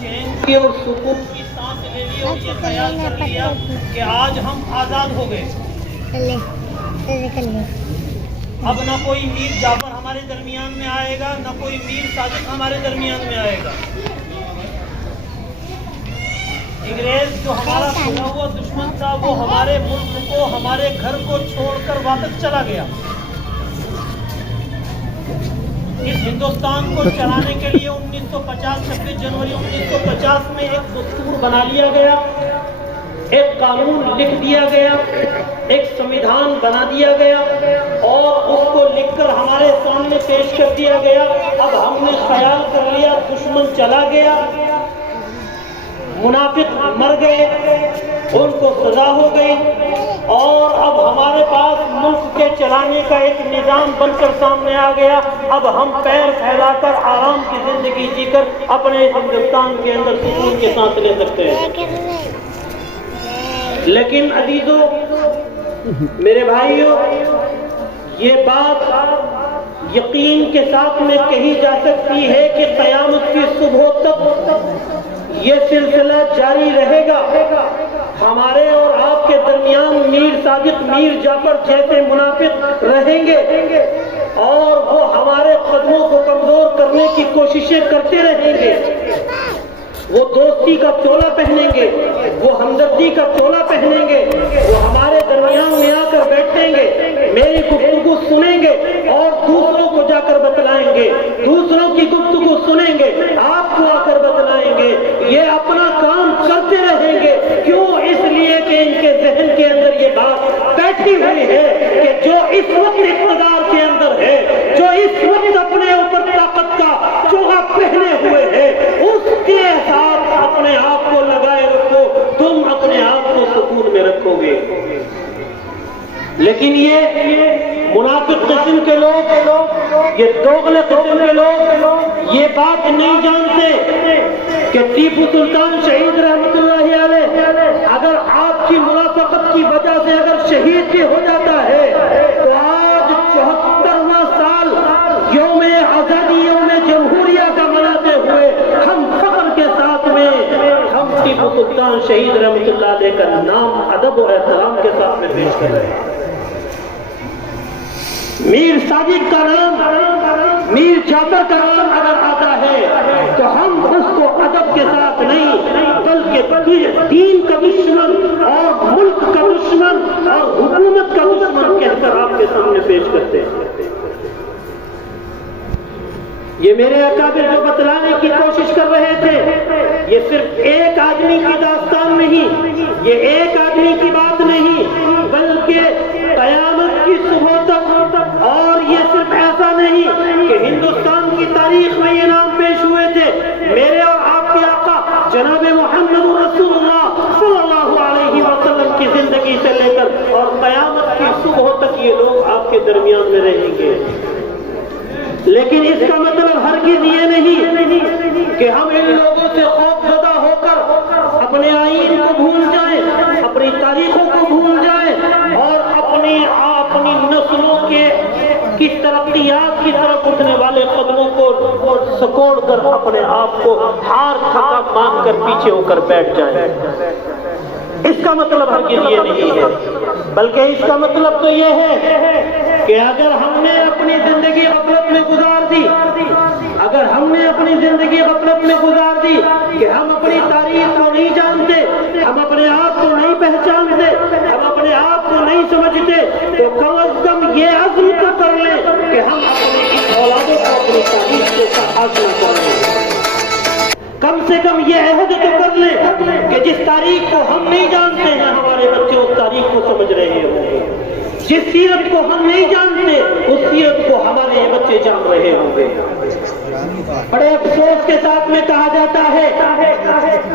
چین کی اور سکون کی سانس لے لی اور یہ خیال کر لیا کہ آج ہم آزاد ہو گئے. اب نہ کوئی میر جعفر ہمارے درمیان میں آئے گا، نہ کوئی میر صادق ہمارے درمیان میں آئے گا. انگریز جو ہمارا بھولا ہوا دشمن تھا وہ ہمارے ملک کو، ہمارے گھر کو چھوڑ کر واپس چلا گیا. اس ہندوستان کو چلانے کے لیے 26 جنوری 1950 میں ایک دستور بنا لیا گیا، ایک قانون لکھ دیا گیا، ایک سمویدھان بنا دیا گیا اور اس کو لکھ کر ہمارے سامنے پیش کر دیا گیا. اب ہم نے خیال کر لیا دشمن چلا گیا، منافق مر گئے، ان کو سزا ہو گئی اور اب ہمارے پاس ملک کے چلانے کا ایک نظام بن کر سامنے آ گیا. اب ہم پیر پھیلا کر آرام کی زندگی جی کر اپنے ہندوستان کے اندر سکون کے ساتھ لے سکتے ہیں. لیکن عزیزو، میرے بھائیو، یہ بات یقین کے ساتھ میں کہی جا سکتی ہے کہ قیامت کی صبح تک یہ سلسلہ جاری رہے گا. ہمارے اور آپ کے درمیان میر صادق، میر جعفر جیسے منافق رہیں گے اور وہ ہمارے قدموں کو کمزور کرنے کی کوششیں کرتے رہیں گے. وہ دوستی کا چولا پہنیں گے، وہ ہمدردی کا چولا پہنیں گے، وہ ہمارے درمیان میں آ کر بیٹھیں گے، میری گفتگو سنیں گے اور دوسروں کو جا کر بتلائیں گے، دوسروں کی گفتگو سنیں گے، آپ کو آ کر بتلائیں گے. یہ اپنا کام کرتے رہیں گے. کیوں؟ اس لیے کہ ان کے ذہن کے اندر یہ بات بیٹھی ہوئی ہے کہ جو اس وقت اقتدار کے اندر ہے، جو اس وقت اپنے اوپر طاقت کا چوغا پہنے ہوئے ہے، اس کے ساتھ اپنے آپ کو لگائے رکھو، تم اپنے آپ کو سکون میں رکھو گے. لیکن یہ منافق قسم کے لوگ، یہ دوغلے قسم کے لوگ یہ بات نہیں جانتے کہ ٹیپو سلطان شہید رحمت اللہ علیہ اگر آپ کی منافقت کی وجہ سے اگر شہید بھی ہو جاتا ہے تو آج 74واں سال یوم آزادی، یوم جمہوریہ کا مناتے ہوئے ہم فخر کے ساتھ میں ہم ٹیپو سلطان شہید رحمت اللہ علیہ کا نام ادب و احترام کے ساتھ میں پیش کر رہے ہیں. میر صادق کا نام، میر جعفر کا نام اگر آتا ہے تو ہم اس کو ادب کے ساتھ نہیں بلکہ دین کا دشمن اور ملک کا دشمن اور حکومت کا دشمن کہہ کر آپ کے سامنے پیش کرتے ہیں. یہ میرے اکابر جو بتلانے کی کوشش کر رہے تھے، یہ صرف ایک آدمی کی داستان نہیں، یہ ایک آدمی کی بات نہیں، بلکہ قیامت کی صبح تک. اور یہ صرف ایسا نہیں کہ ہندوستان کی تاریخ میں یہ نام پیش ہوئے تھے، میرے اور آپ کے آقا جناب محمد رسول اللہ صلی اللہ علیہ وسلم کی زندگی سے لے کر اور قیامت کی صبح تک یہ لوگ آپ کے درمیان میں رہیں گے. لیکن اس کا مطلب ہرگز یہ نہیں کہ ہم ان لوگوں سے خوف زدہ ہو کر اپنے آئین کو بھول جائیں، اپنی تاریخوں کو بھول جائیں اور اپنی نسلوں کی ترقیات کی طرف اٹھنے والے قدموں کو سکوڑ کر اپنے آپ کو ہار تھکا مان کر پیچھے ہو کر بیٹھ جائیں. اس کا مطلب ہرگز یہ نہیں ہے، بلکہ اس کا مطلب تو یہ ہے کہ اگر ہم نے اپنی زندگی غفلت میں گزار دی، اگر ہم نے اپنی زندگی غفلت میں گزار دی کہ ہم اپنی تاریخ کو نہیں جانتے، ہم اپنے آپ کو نہیں پہچانتے، ہم اپنے آپ کو نہیں سمجھتے، تو کم از کم یہ عزم تو کر لیں کہ ہم اپنے اس اولادوں کو اپنی تاریخ سے حاصل کریں. کم سے کم یہ عہد تو کر لیں کہ جس تاریخ کو ہم نہیں جانتے ہیں ہمارے بچے اس تاریخ کو سمجھ رہے ہوں گے، جس سیرت کو ہم نہیں جانتے اس سیرت کو ہمارے بچے جان رہے ہوں گے. بڑے افسوس کے ساتھ میں کہا جاتا ہے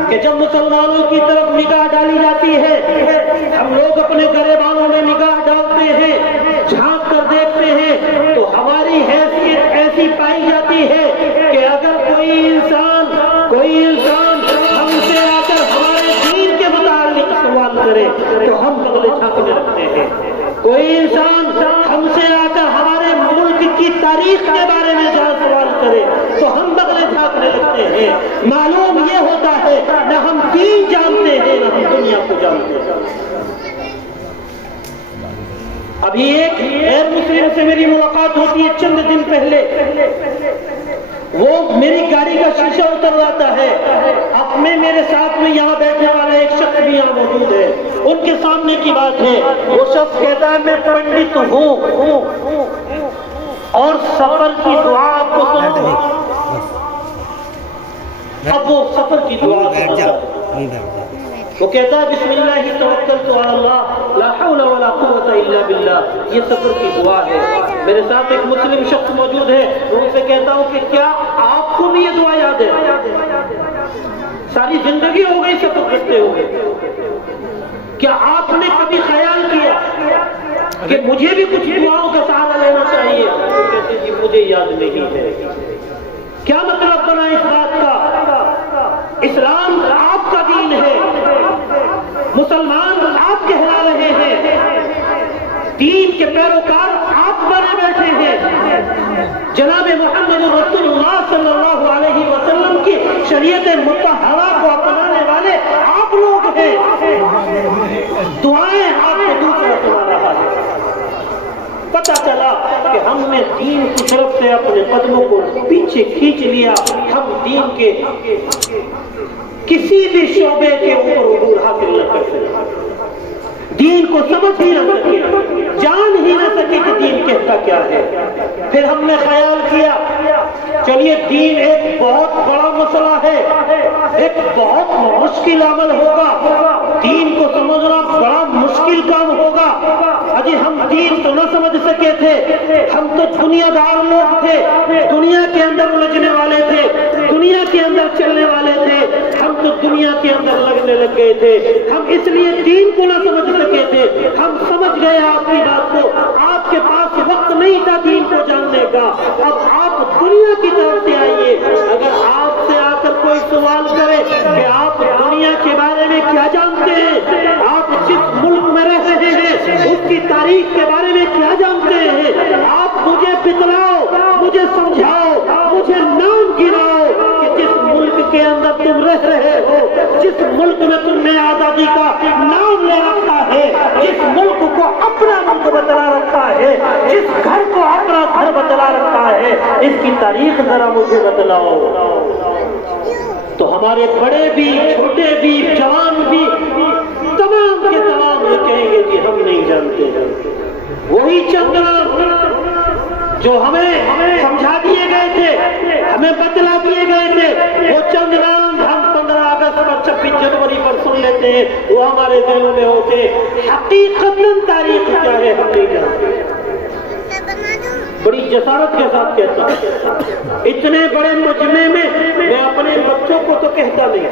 کہ جب مسلمانوں کی طرف نگاہ ڈالی جاتی ہے، ہم لوگ اپنے گریبانوں میں نگاہ ڈالتے ہیں، جھانک کر دیکھتے ہیں تو ہماری حیثیت ایسی پائی جاتی ہے کہ اگر کوئی انسان ہم سے آ کر ہمارے دین کے متعلق سوال کرے تو ہم بغل جھانکنے لگتے ہیں. کوئی انسان ہم سے آ کر ہمارے ملک کی تاریخ کے بارے میں جہاں سوال کرے تو ہم بغل جھانکنے کرنے لگتے ہیں، معلوم یہ ہوتا ہے نہ ہم دین جانتے ہیں نہ ہم دنیا کو جانتے ہیں۔ ابھی ایک غیر مسلم سے میری ملاقات ہوتی ہے چند دن پہلے، وہ میری گاڑی کا شیشہ اترواتا ہے، اب میرے ساتھ میں یہاں بیٹھنے والا ایک شخص بھی یہاں موجود ہے، ان کے سامنے کی بات ہے، وہ شخص کہتا ہے میں پنڈت ہوں اور سفر کی دعا آپ کو سناؤں۔ اب وہ سفر کی دعا سناتا ہے، وہ کہتا ہے بسم اللہ توکلت علی اللہ لا حول ولا قوت الا باللہ، یہ سفر کی دعا ہے۔ میرے ساتھ ایک مسلم شخص موجود ہے، میں ان سے کہتا ہوں کہ کیا آپ کو بھی یہ دعا یاد ہے؟ ساری زندگی ہو گئی سفر کرتے ہوئے، کیا آپ نے کبھی خیال کیا کہ مجھے بھی کچھ دعاؤں کا سہارا لینا چاہیے؟ وہ کہتے ہیں جی مجھے یاد نہیں ہے۔ کیا مطلب بنا اس بات کا؟ اسلام آپ کا دین ہے، مسلمان آپ کہلا رہے ہیں، دین کے پیروکار آپ بنے بیٹھے ہیں، جناب محمد رسول اللہ صلی اللہ علیہ وسلم کی شریعت مطہرہ کو اپنانے والے آپ لوگ ہیں، دعائیں آپ کو دوسرا سنا رہا ہے۔ پتہ چلا کہ ہم نے دین کی طرف سے اپنے قدموں کو پیچھے کھینچ لیا، ہم دین کے کسی بھی شعبے کے اوپر عبور حاصل نہ کر سکے، دین کو سمجھ ہی نہ سکے، جان ہی نہ سکے کہ دین کہتا کیا ہے۔ پھر ہم نے خیال کیا چلیے دین ایک بہت بڑا مسئلہ ہے، ایک بہت مشکل عمل ہوگا، دین کو سمجھنا بڑا مشکل کام ہوگا۔ اجی ہم دین تو نہ سمجھ سکے تھے، ہم تو دنیا دار لوگ تھے، دنیا کے اندر الجھنے والے تھے، دنیا کے اندر چلنے والے تھے، ہم تو دنیا کے اندر لگنے لگ گئے تھے، ہم اس لیے دین کو نہ سمجھ سکے تھے۔ ہم سمجھ گئے آپ کی بات کو، آپ کے پاس وقت نہیں تھا دین کو جاننے کا، اب آپ دنیا کی طرف سے آئیے۔ اگر آپ سے آ کر کوئی سوال کرے کہ آپ دنیا کے بارے میں کیا جانتے ہیں، آپ جس ملک میں رہ رہے ہیں اس کی تاریخ کے بارے میں کیا جانتے ہیں، آپ مجھے بتلاؤ، مجھے سمجھاؤ، مجھے نام گناؤ کہ جس ملک کے اندر تم رہ رہے ہو، جس ملک میں تم نے آزادی کا نام لے رکھا ہے، جس ملک کو اپنا ملک بتلا رکھا ہے، جس گھر کو اپنا گھر بتلا رکھا ہے، اس کی تاریخ ذرا مجھے بتلاؤ۔ تو ہمارے بڑے بھی، چھوٹے بھی، جوان بھی، تمام کے تمام یہ کہیں گے کہ ہم نہیں جانتے ہیں۔ وہی چند جو ہمیں سمجھا دیے گئے تھے، ہمیں بتلا دیے گئے تھے، وہ چند نام ہم 15 اگست اور 26 جنوری پر سن لیتے ہیں، وہ ہمارے دلوں میں ہوتے، حقیقتاً تاریخ کیا ہے ہم نہیں جانتے۔ بڑی جسارت کے ساتھ کہتا ہوں، اتنے بڑے مجمع میں اپنے بچوں کو تو کہتا نہیں،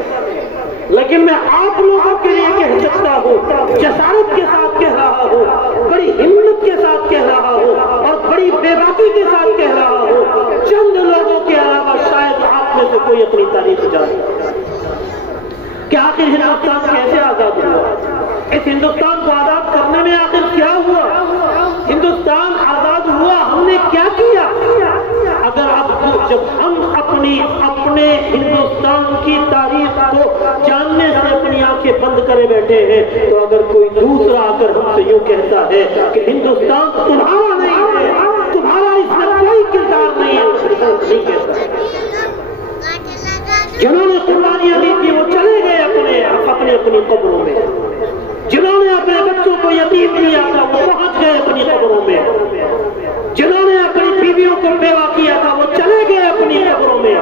لیکن میں آپ لوگوں کے لیے کہہ سکتا ہوں، جسارت کے ساتھ کہہ رہا ہوں، بڑی ہمت کے ساتھ کہہ رہا ہوں اور بڑی بے باکی کے ساتھ کہہ رہا ہوں، چند لوگوں کے علاوہ شاید آپ میں سے کوئی اپنی تاریخ جانے کہ آخر ہندوستان کیسے آزاد ہوا، اس ہندوستان کو آزاد کرنے میں آخر کیا ہوا، ہندوستان آزاد ہوا ہم نے کیا کیا۔ اگر اب جب ہم اپنے ہندوستان کی تاریخ کو جاننے سے اپنی آنکھیں بند کرے بیٹھے ہیں، تو اگر کوئی دوسرا آ کر ہم سے یوں کہتا ہے کہ ہندوستان تمہارا نہیں ہے، تمہارا اس میں کوئی کردار نہیں ہے، نہیں کہتا۔ جنہوں نے قربانیاں دی تھی وہ چلے گئے اپنی قبروں میں، جنہوں نے اپنے بچوں کو یتیم کیا تھا وہ پہنچ گئے اپنی قبروں میں، جنہوں نے اپنی بیویوں کو بیوہ کیا تھا وہ چلے گئے اپنی قبروں میں۔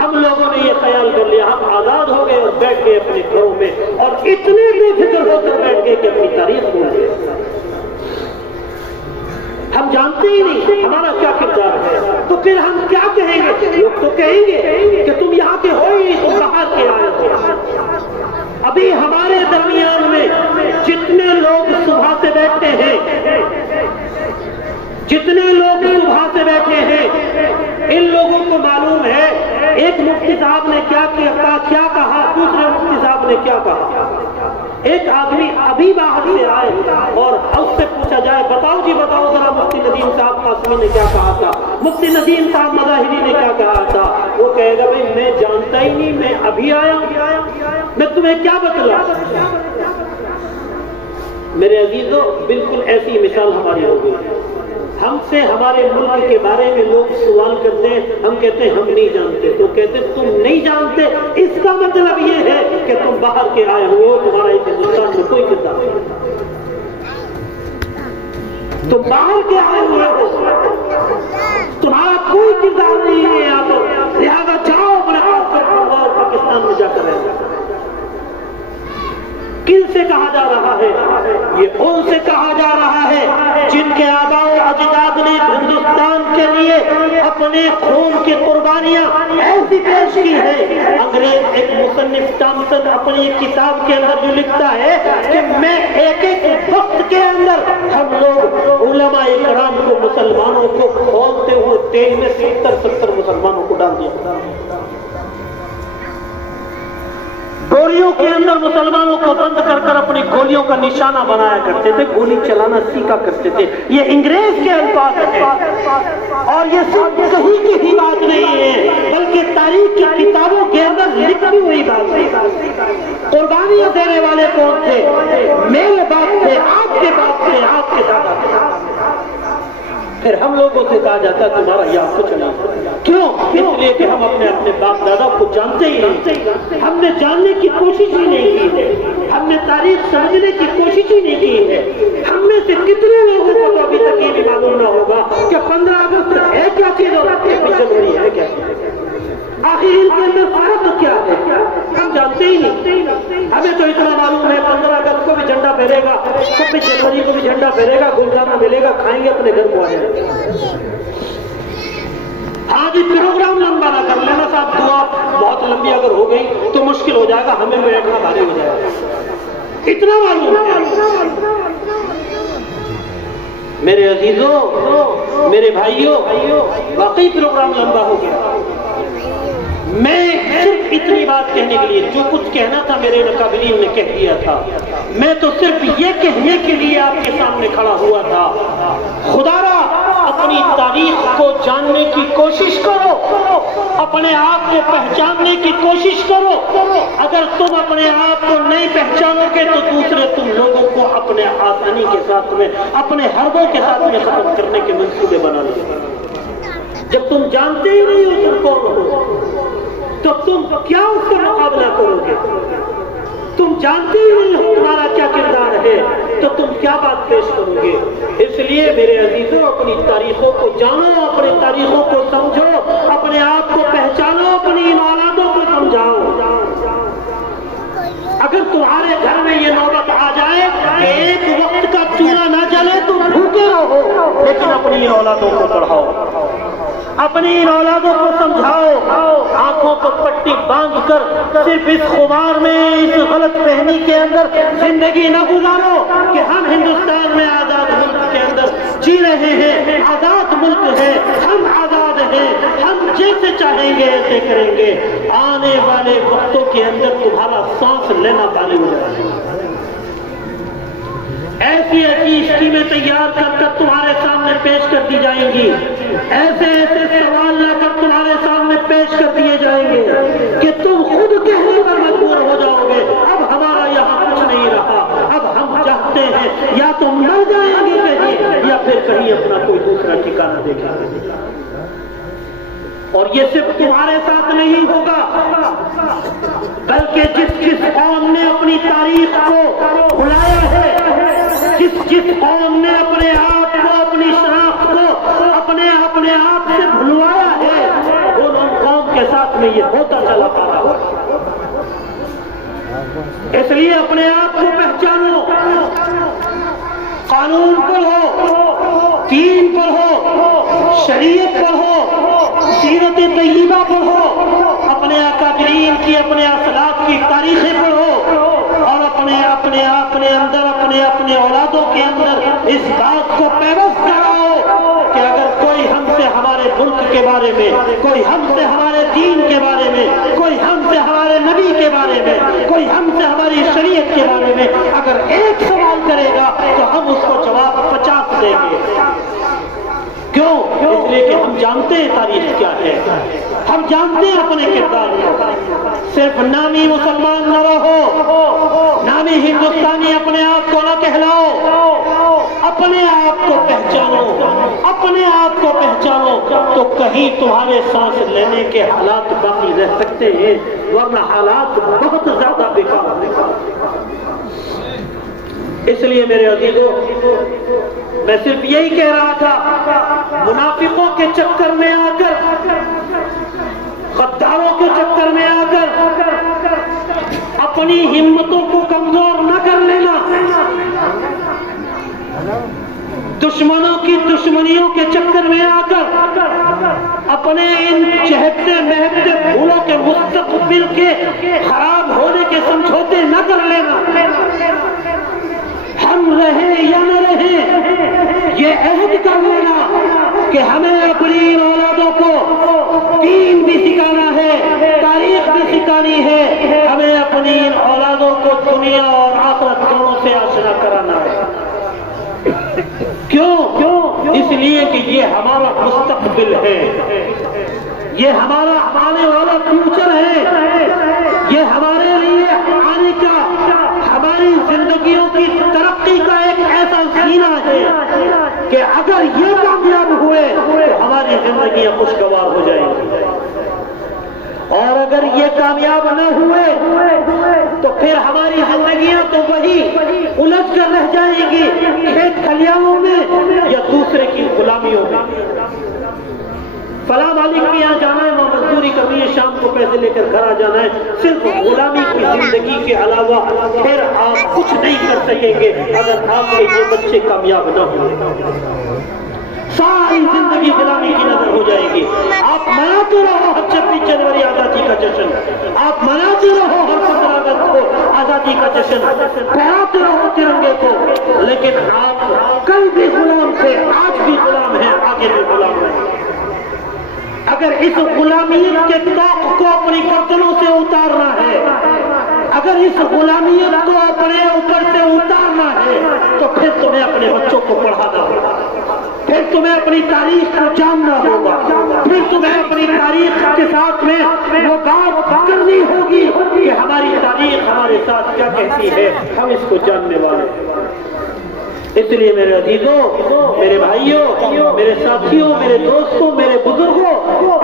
ہم لوگوں نے یہ خیال کر لیا ہم آزاد ہو گئے اور بیٹھ گئے اپنے گھروں میں، اور اتنے بے فکر ہو کر بیٹھ گئے کہ اپنی تاریخ بھول گئے۔ ہم جانتے ہی نہیں ہمارا کیا کردار ہے، تو پھر ہم کیا کہیں گے؟ لوگ تو کہیں گے کہ تم یہاں کے ہو ہی، تم باہر کے آئے ہو۔ ابھی ہمارے درمیان میں جتنے لوگ صبح سے بیٹھتے ہیں، جتنے لوگ صبح سے بیٹھے ہیں، ان لوگوں کو معلوم ہے ایک مفتی صاحب نے کیا کہا، دوسرے مفتی صاحب نے کیا کہا۔ ایک آدمی ابھی باہر سے آئے اور اس سے پوچھا جائے بتاؤ جی بتاؤ ذرا مفتی ندیم صاحب قاسمی نے کیا کہا تھا, مفتی ندیم صاحب مظاہری نے کیا کہا تھا, وہ کہے گا بھائی میں جانتا ہی نہیں, میں ابھی آیا, میں تمہیں کیا بتلاؤں. میرے عزیزو بالکل ایسی مثال ہماری ہو گئی. ہم سے ہمارے ملک کے بارے میں لوگ سوال کرتے ہیں, ہم کہتے ہیں ہم نہیں جانتے, تو کہتے ہیں تم نہیں جانتے اس کا مطلب یہ ہے کہ تم باہر کے آئے ہوئے ہو, تمہارا اس ہندوستان میں کوئی کردار نہیں, تم باہر کے آئے ہوئے ہو, تمہارا کوئی کردار نہیں ہے یہاں پر, لہٰذا جاؤ اپنے آپ کو اور پاکستان میں جا کر رہو. کن سے کہا جا رہا ہے؟ یہ ان سے کہا جا رہا ہے جن کے آباء و اجداد نے ہندوستان کے لیے اپنے خون کی قربانیاں ایسی پیش کی ہے. انگریز ایک مصنف ٹامسن اپنی کتاب کے اندر جو لکھتا ہے کہ میں ایک ایک وقت کے اندر ہم لوگ علماء کرام کو, مسلمانوں کو کھولتے ہوئے تیل میں 70 مسلمانوں کو ڈال دیا, گولیوں کے اندر مسلمانوں کو بند کر کر اپنی گولیوں کا نشانہ بنایا کرتے تھے, گولی چلانا سیکھا کرتے تھے. یہ انگریز کے الفاظ ہیں اور یہ صرف کہیں کی ہی بات نہیں ہے بلکہ تاریخ کی کتابوں کے اندر لکھی ہوئی بات ہے. قربانیاں دینے والے کون تھے؟ میرے باپ تھے, آپ کے باپ تھے, آپ کے دادا تھے. پھر ہم لوگوں سے کہا جاتا ہے تمہارا یہاں کچھ نہیں. کیوں؟ اس لیے کہ ہم اپنے باپ دادا کو جانتے ہی نہیں, ہم نے جاننے کی کوشش ہی نہیں کی ہے, ہم نے تاریخ سمجھنے کی کوشش ہی نہیں کی ہے. ہم میں سے کتنے لوگوں کو تو ابھی تک یہ بھی معلوم نہ ہوگا کہ 15 اگست ہے کیا چیز اور 26 جنوری ہے کیا چیز, آخر ان کے اندر فرق کیا ہے ہم جانتے ہی نہیں. ہمیں تو اتنا معلوم ہے 15 اگست کو بھی جھنڈا پھیرے گا, 26 جنوری کو بھی جھنڈا پھیرے گا, گلدانہ ملے گا, کھائیں گے, اپنے گھر کو آ جائیں گے. ہاں جی پروگرام لمبا نہ کر لینا صاحب, دعا بہت لمبی اگر ہو گئی تو مشکل ہو جائے گا, ہمیں بیٹھنا بھاری ہو جائے گا, اتنا معلوم ہے. میرے عزیزوں, میرے بھائیوں, واقعی پروگرام لمبا ہو گیا. میں صرف اتنی بات کہنے کے لیے, جو کچھ کہنا تھا میرے مقابلین نے کہہ دیا تھا, میں تو صرف یہ کہنے کے لیے آپ کے سامنے کھڑا ہوا تھا, خدا را اپنی تاریخ کو جاننے کی کوشش کرو, اپنے آپ کو پہچاننے کی کوشش کرو. اگر تم اپنے آپ کو نہیں پہچانو گے تو دوسرے تم لوگوں کو اپنے آسانی کے ساتھ میں, اپنے حربوں کے ساتھ میں ختم کرنے کے منصوبے بنا لو. جب تم جانتے ہی نہیں ہو تم کون ہو تو تم کیا اس کا مقابلہ کرو گے؟ تم جانتے ہی نہیں ہو تمہارا کیا کردار ہے تو تم کیا بات پیش کرو گے؟ اس لیے میرے عزیزوں, اپنی تاریخوں کو جانو, اپنی تاریخوں کو سمجھو, اپنے آپ کو پہچانو, اپنی ان اولادوں کو سمجھاؤ. اگر تمہارے گھر میں یہ نوبت آ جائے کہ ایک وقت کا چولہا نہ جلے تو بھوکے رہو, لیکن اپنی ان اولادوں کو پڑھاؤ, اپنی ان اولادوں کو سمجھاؤ, آنکھوں پر پٹی باندھ کر صرف اس خمار میں, اس غلط فہمی کے اندر زندگی نہ گزارو کہ ہم ہندوستان میں آزاد ملک کے اندر جی رہے ہیں, آزاد ملک ہے, ہم آزاد ہیں, ہم جیسے چاہیں گے ایسے کریں گے. آنے والے وقتوں کے اندر تمہارا سانس لینا بند ہو جائے گا. ایسی ایسی اسکیمیں تیار کر کر تمہارے سامنے پیش کر دی جائیں گی, ایسے ایسے سوال لا کر تمہارے سامنے پیش کر دیے جائیں گے کہ تم خود کہنے پر مجبور ہو جاؤ گے اب ہمارا یہاں کچھ نہیں رہا, اب ہم چاہتے ہیں یا تو مر جائیں گے کہیں یا پھر کہیں اپنا کوئی دوسرا ٹھکانہ دیکھا. اور یہ صرف تمہارے ساتھ نہیں ہوگا بلکہ جس قوم نے اپنی تاریخ کو بھلایا ہے, جس قوم نے اپنے آپ کو, اپنی شناخت کو اپنے آپ سے بھلوایا ہے, ان قوم کے ساتھ میں یہ ہوتا چلا آ رہا ہے. اس لیے اپنے آپ کو پہچانو, قانون پر ہو, دین پر ہو, شریعت پر ہو, سیرت طیبہ پر ہو, اپنے اکابرین کی, اپنے اسلاف کی تاریخیں پڑھو, اور اپنے اندر اپنے اولادوں کے اندر اس بات کو پیوست کراؤ کہ اگر کوئی ہم سے ہمارے ملک کے بارے میں, کوئی ہم سے ہمارے دین کے بارے میں, کوئی ہم سے ہمارے نبی کے بارے میں, کوئی ہم سے ہماری شریعت کے بارے میں اگر ایک سوال کرے گا تو ہم اس کو جواب جانتے ہیں تاریخ کیا ہے، ہم جانتے ہیں اپنے کردار کو. صرف نامی مسلمان نہ رہو، نامی ہندوستانی اپنے آپ کو نہ کہلاؤ، اپنے آپ کو پہچانو، اپنے آپ کو پہچانو تو کہیں تمہارے سانس لینے کے حالات باقی رہ سکتے ہیں، ورنہ حالات بہت زیادہ بیکار ہیں. اس لیے میرے عزیزو، میں صرف یہی کہہ رہا تھا، منافقوں کے چکر میں آ کر، غداروں کے چکر میں آ کر اپنی ہمتوں کو کمزور نہ کر لینا، دشمنوں کی دشمنیوں کے چکر میں آ کر اپنے ان چہتے مہکتے پھولوں کے مستقبل کے خراب ہونے کے سمجھوتے نہ کر لینا. ہم رہیں یا نہ رہیں، یہ عہد کر لینا کہ ہمیں اپنی اولادوں کو دین بھی سکھانا ہے، تاریخ بھی سکھانی ہے، ہمیں اپنی اولادوں کو دنیا اور آخرت دونوں سے آشنا کرانا ہے. کیوں؟ اس لیے کہ یہ ہمارا مستقبل ہے، یہ ہمارا آنے والا فیوچر ہے، یہ ہمارے لیے آنے کا، ہماری زندگیوں کی ترقی کا ایک ایسا سینہ ہے کہ اگر یہ کامیاب ہوئے تو ہماری زندگیاں خوشگوار ہو جائیں گی، اور اگر یہ کامیاب نہ ہوئے تو پھر ہماری زندگیاں تو وہی الجھ کر رہ جائیں گی، کھیت کھلیانوں میں یا دوسرے کی غلامیوں میں. فلاں مالک کے یہاں جانا ہے، وہاں مزدوری کرنی ہے، شام کو پیسے لے کر گھر آ جانا ہے، صرف غلامی کی زندگی کے علاوہ پھر آپ کچھ نہیں کر سکیں گے اگر آپ کے یہ بچے کامیاب نہ ہوں. ساری زندگی غلامی کی نظر ہو جائے گی. آپ مناتے رہو ہر 26 جنوری آزادی کا جشن، آپ مناتے رہو ہر 15 اگست کو آزادی کا جشن، پھیلاتے رہو ترنگے کو، لیکن آپ کل بھی غلام تھے، آج بھی غلام ہیں، آگے بھی غلام ہیں. اگر اس غلامیت کے طاق کو اپنی گردنوں سے اتارنا ہے، اگر اس غلامیت کو اپنے اوپر سے اتارنا ہے تو پھر تمہیں اپنے بچوں کو پڑھانا ہوگا، پھر تمہیں اپنی تاریخ کو جاننا ہوگا، پھر تمہیں اپنی تاریخ کے ساتھ میں وہ بات کرنی ہوگی کہ ہماری تاریخ ہمارے ساتھ کیا کہتی ہے، ہم اس کو جاننے والے ہیں. اس لیے میرے عزیزوں، میرے بھائیوں، میرے ساتھیوں، میرے دوستوں، میرے بزرگوں،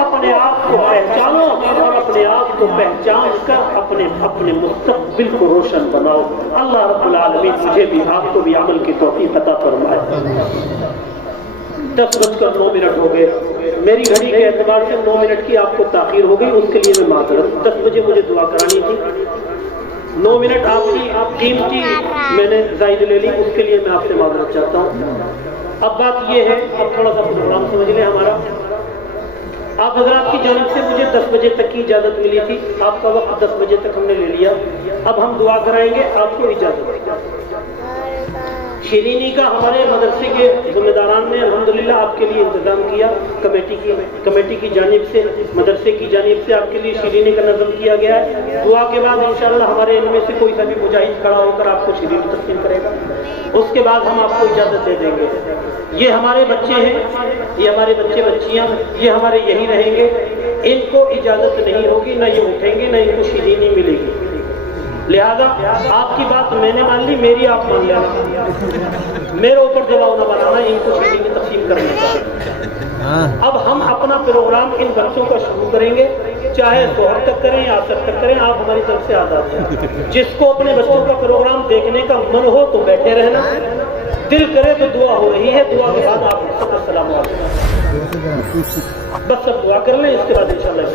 اپنے آپ کو پہچانو اور اپنے آپ کو پہچان کر اپنے مستقبل کو روشن بناؤ. اللہ رب العالمین مجھے بھی آپ کو بھی عمل کی توفیق عطا فرمائے. 10:09 ہو گئے، میری گھڑی کے اعتبار سے 9 منٹ کی آپ کو تاخیر ہو گئی، اس کے لیے میں معذرت. 10 بجے مجھے دعا کرانی تھی، 9 منٹ آپ کی قیمتی میں نے زائد لے لی، اس کے لیے میں آپ سے معذرت چاہتا ہوں. اب بات یہ ہے، اب تھوڑا سا پروگرام سمجھ لیں ہمارا. آپ حضرات کی جانب سے مجھے 10 بجے تک کی اجازت ملی تھی، آپ کا وقت 10 بجے تک ہم نے لے لیا. اب ہم دعا کرائیں گے، آپ کو اجازت. شیرینی کا ہمارے مدرسے کے ذمہ داران نے الحمدللہ آپ کے لیے انتظام کیا، کمیٹی کی جانب سے، مدرسے کی جانب سے آپ کے لیے شیرینی کا نظم کیا گیا ہے. دعا کے بعد انشاءاللہ ہمارے ان میں سے کوئی سا بھی مجاہد کھڑا ہو کر آپ کو شیرینی تقسیم کرے گا، اس کے بعد ہم آپ کو اجازت دے دیں گے. یہ ہمارے بچے ہیں، یہ ہمارے بچے بچیاں، یہ ہمارے یہی رہیں گے، ان کو اجازت نہیں ہوگی، نہ یہ اٹھیں گے، نہ ان کو شیرینی ملے گی. لہذا آپ کی بات میں نے مان لی، میری آپ مان لینا، میرے اوپر دباؤ نہ بنانا ان کو شیرینی تقسیم کرنے کا. اب ہم اپنا پروگرام ان بچوں کا شروع کریں گے، چاہے ظہر تک کریں یا عصر تک کریں، آپ ہماری طرف سے آزاد ہیں. جس کو اپنے بچوں کا پروگرام دیکھنے کا من ہو تو بیٹھے رہنا، دل کرے تو دعا ہو رہی ہے، دعا کے بعد آپ سب السلام علیکم، بس سب دعا کر لیں، اس کے بعد انشاءاللہ